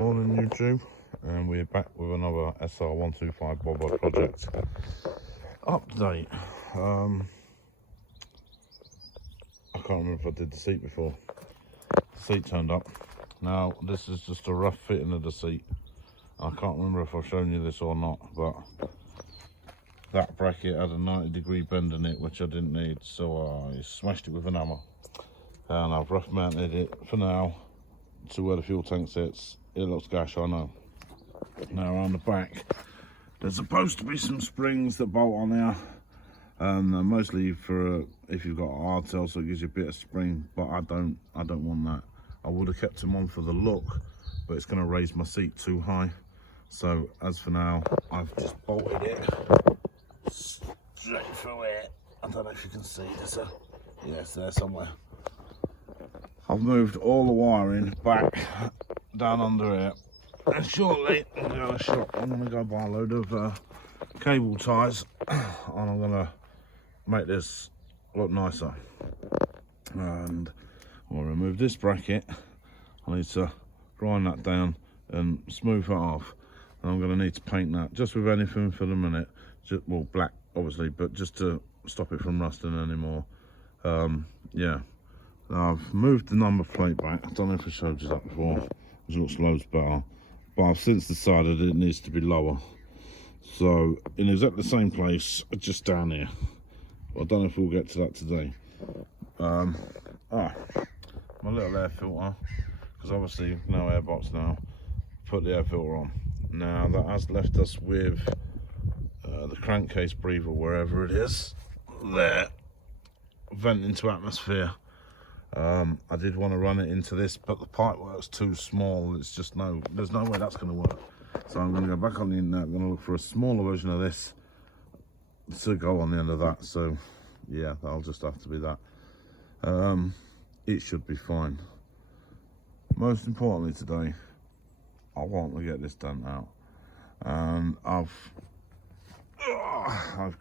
Morning YouTube, and we're back with another SR125 Bobber project update. I can't remember if I did the seat before. The seat turned up. Now this is just a rough fitting of the seat. I can't remember if I've shown you this or not, but that bracket had a 90-degree bend in it which I didn't need, so I smashed it with an hammer, and I've rough mounted it for now to where the fuel tank sits. It looks gash, I know. Now around the back there's supposed to be some springs that bolt on there, and mostly for if you've got a hardtail, so it gives you a bit of spring, but I don't want that. I would have kept them on for the look, but it's going to raise my seat too high, so as for now I've just bolted it straight through it. I don't know if you can see this. Yes, there somewhere. I've moved all the wiring back down under here, and shortly I'm going to go buy a load of cable ties, and I'm going to make this look nicer. And I'll remove this bracket. I need to grind that down and smooth it off, and I'm going to need to paint that just with anything for the minute, just, well, black obviously, but just to stop it from rusting anymore. Yeah. Now I've moved the number plate back. I don't know if I showed you that before. It looks loads better, but I've since decided it needs to be lower. So in exactly the same place, just down here. I don't know if we'll get to that today. My little air filter, because obviously no air box now. Put the air filter on. Now that has left us with the crankcase breather, wherever it is, there, venting to atmosphere. I did want to run it into this, but the pipe work's too small. It's just there's no way that's going to work. So I'm going to go back on the internet. I'm going to look for a smaller version of this to go on the end of that. So yeah, that'll just have to be that. It should be fine. Most importantly today, I want to get this done out, and I've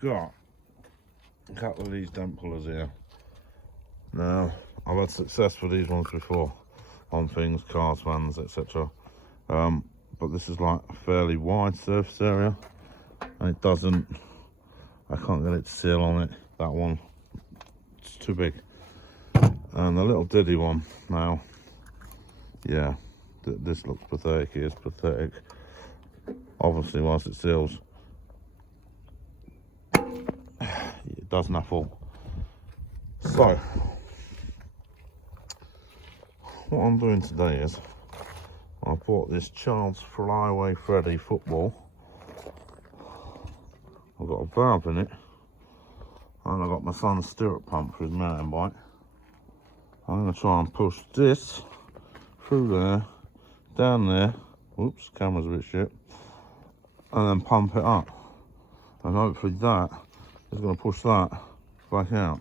got a couple of these dent pullers here. Now I've had success with these ones before on things, cars, vans, etc. But this is like a fairly wide surface area, and I can't get it to seal on it. That one, it's too big. And the little diddy one now, yeah, this looks pathetic. It is pathetic. Obviously, whilst it seals, it does naffle. So what I'm doing today is I bought this Child's Flyaway Freddy football. I've got a valve in it, and I've got my son's stirrup pump for his mountain bike. I'm going to try and push this through there, down there, whoops, camera's a bit shit, and then pump it up, and hopefully that is going to push that back out.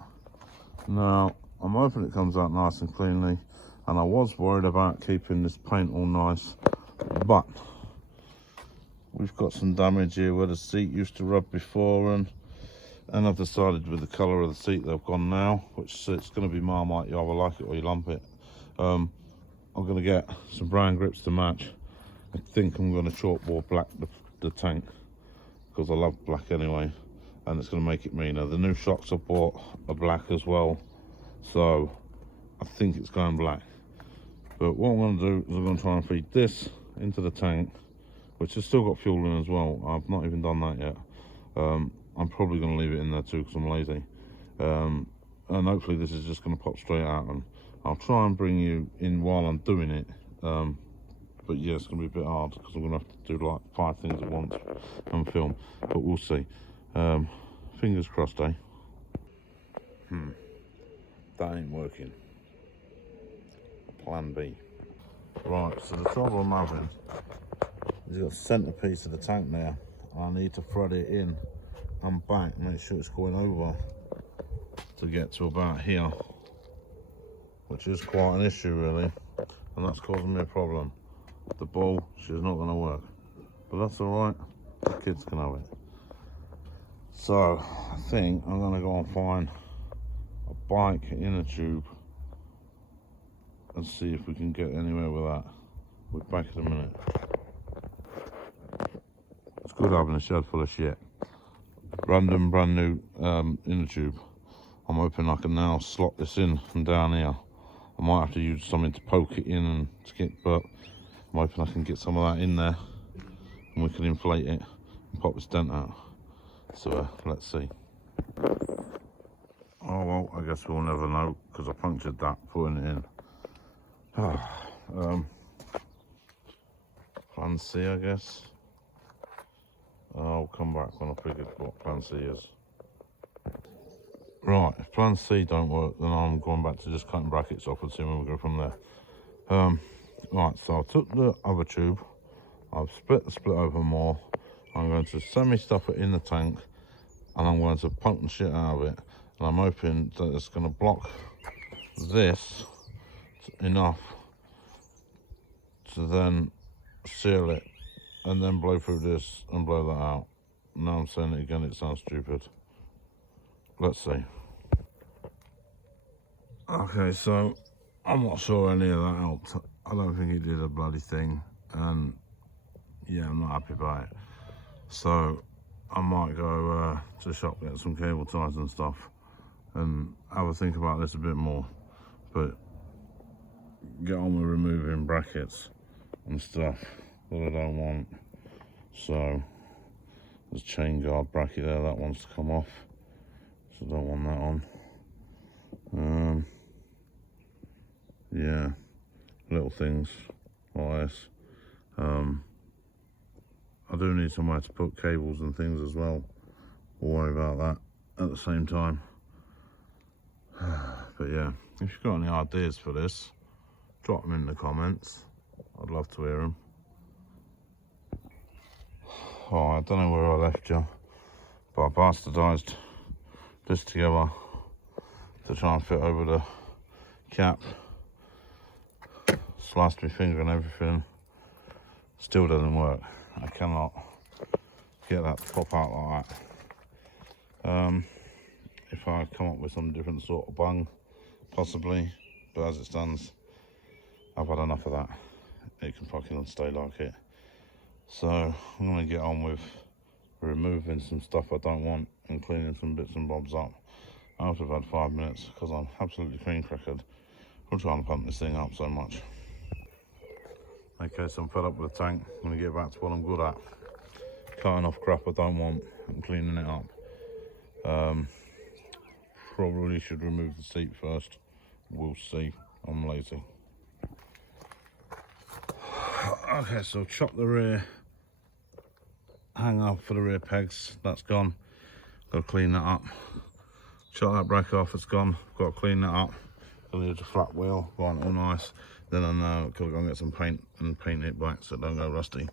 Now I'm hoping it comes out nice and cleanly, and I was worried about keeping this paint all nice, but we've got some damage here where the seat used to rub before, and I've decided with the colour of the seat they've gone now, which it's going to be Marmite. You either like it or you lump it. I'm going to get some brown grips to match. I think I'm going to chalkboard black the tank, because I love black anyway, and it's going to make it meaner. The new shocks I bought are black as well, so I think it's going black. But what I'm going to do is I'm going to try and feed this into the tank, which has still got fuel in as well. I've not even done that yet. I'm probably going to leave it in there too because I'm lazy. And hopefully this is just going to pop straight out, and I'll try and bring you in while I'm doing it. But yeah, it's going to be a bit hard because I'm going to have to do like 5 things at once and film, but we'll see. Fingers crossed, eh? That ain't working. Plan B. Right, so the trouble I'm having is you've got the centrepiece of the tank now. I need to thread it in and back, make sure it's going over to get to about here, which is quite an issue really, and that's causing me a problem. The ball, she's not going to work, but that's alright, the kids can have it. So I think I'm going to go and find a bike in a tube and see if we can get anywhere with that. We're back in a minute. It's good having a shed full of shit. Random brand new inner tube. I'm hoping I can now slot this in from down here. I might have to use something to poke it in and skip, but I'm hoping I can get some of that in there and we can inflate it and pop this dent out. So let's see. Oh well, I guess we'll never know because I punctured that putting it in. Plan C, I guess. I'll come back when I figure what plan C is. Right, if plan C don't work, then I'm going back to just cutting brackets off and seeing where we go from there. Right, so I took the other tube, I've split the split over more. I'm going to semi-stuff it in the tank and I'm going to pump the shit out of it. And I'm hoping that it's going to block this enough to then seal it and then blow through this and blow that out. Now I'm saying it again, it sounds stupid. Let's see. Okay, so I'm not sure any of that helped. I don't think it did a bloody thing, and yeah, I'm not happy about it. So I might go to the shop, get some cable ties and stuff and have a think about this a bit more, but get on with removing brackets and stuff that I don't want. So there's chain guard bracket there, that wants to come off, so I don't want that on. Yeah, little things like this. I do need somewhere to put cables and things as well. We'll worry about that at the same time. But yeah, if you've got any ideas for this, drop them in the comments. I'd love to hear them. Oh, I don't know where I left you, but I bastardised this together to try and fit over the cap. Sliced my finger and everything. Still doesn't work. I cannot get that to pop out like that. If I come up with some different sort of bung, possibly, but as it stands, I've had enough of that. It can fucking stay like it. So I'm gonna get on with removing some stuff I don't want and cleaning some bits and bobs up. After I've had 5 minutes, because I'm absolutely cream crackered. I'm trying to pump this thing up so much. Okay, so I'm fed up with the tank. I'm gonna get back to what I'm good at. Cutting off crap I don't want and cleaning it up. Probably should remove the seat first. We'll see, I'm lazy. Okay, so chop the rear hanger for the rear pegs, that's gone. Got to clean that up. Chop that bracket off, it's gone. Got to clean that up. Got to use a flat wheel, right, all nice. Then I know I've got to go and get some paint and paint it black so it don't go rusty.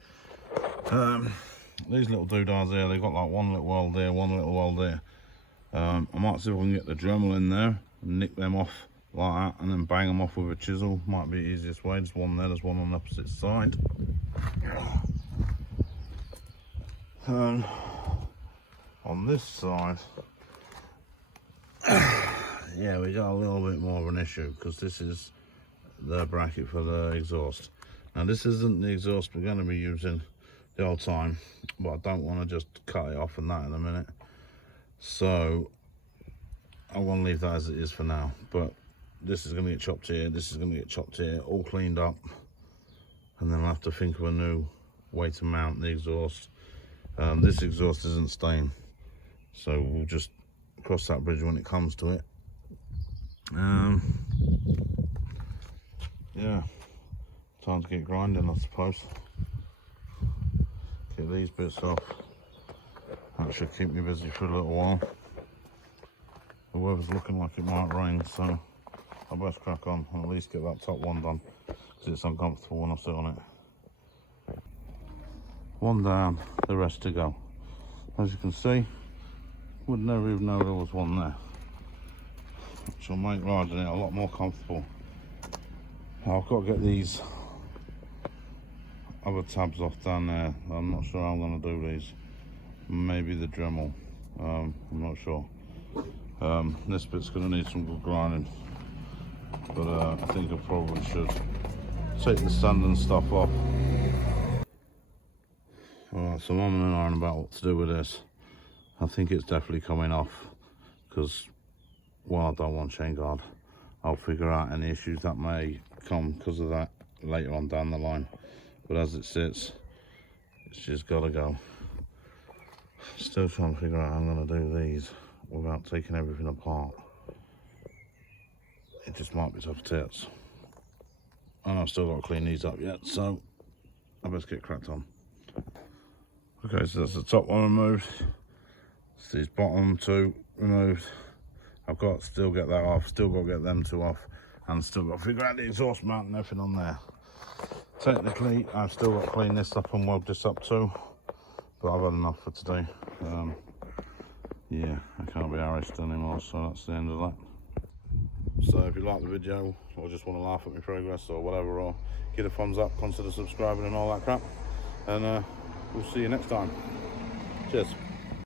These little doodads here, they've got like one little weld there, one little weld there. I might see if I can get the Dremel in there and nick them off like that and then bang them off with a chisel. Might be the easiest way. There's one there, there's one on the opposite side. On this side, yeah, we got a little bit more of an issue because this is the bracket for the exhaust. Now this isn't the exhaust we're going to be using the whole time, but I don't want to just cut it off and that in a minute. So I want to leave that as it is for now, but this is going to get chopped here, this is going to get chopped here, all cleaned up, and then I'll have to think of a new way to mount the exhaust. This exhaust isn't staying, so we'll just cross that bridge when it comes to it. Yeah, time to get grinding, I suppose. Get these bits off. That should keep me busy for a little while. The weather's looking like it might rain, so I best crack on and at least get that top one done, because it's uncomfortable when I sit on it. One down, the rest to go. As you can see, would never even know there was one there, which will make riding it a lot more comfortable. Now I've got to get these other tabs off down there. I'm not sure how I'm going to do these. Maybe the Dremel, I'm not sure. This bit's going to need some good grinding, but I think I probably should take the sand and stuff off. Alright, so I'm on and on about what to do with this. I think it's definitely coming off, because while I don't want chain guard, I'll figure out any issues that may come because of that later on down the line. But as it sits, it's just gotta go. Still trying to figure out how I'm gonna do these without taking everything apart. It just might be tough tits. And I've still got to clean these up yet, so I best get cracked on. Okay, so that's the top one removed. It's these bottom two removed. I've got to still get that off, still got to get them two off, and still got to figure out the exhaust mount and everything on there. Technically, I've still got to clean this up and weld this up too, but I've had enough for today. Yeah, I can't be harassed anymore, so that's the end of that. So if you like the video, or just want to laugh at my progress or whatever, or give a thumbs up, consider subscribing and all that crap, and we'll see you next time. Cheers.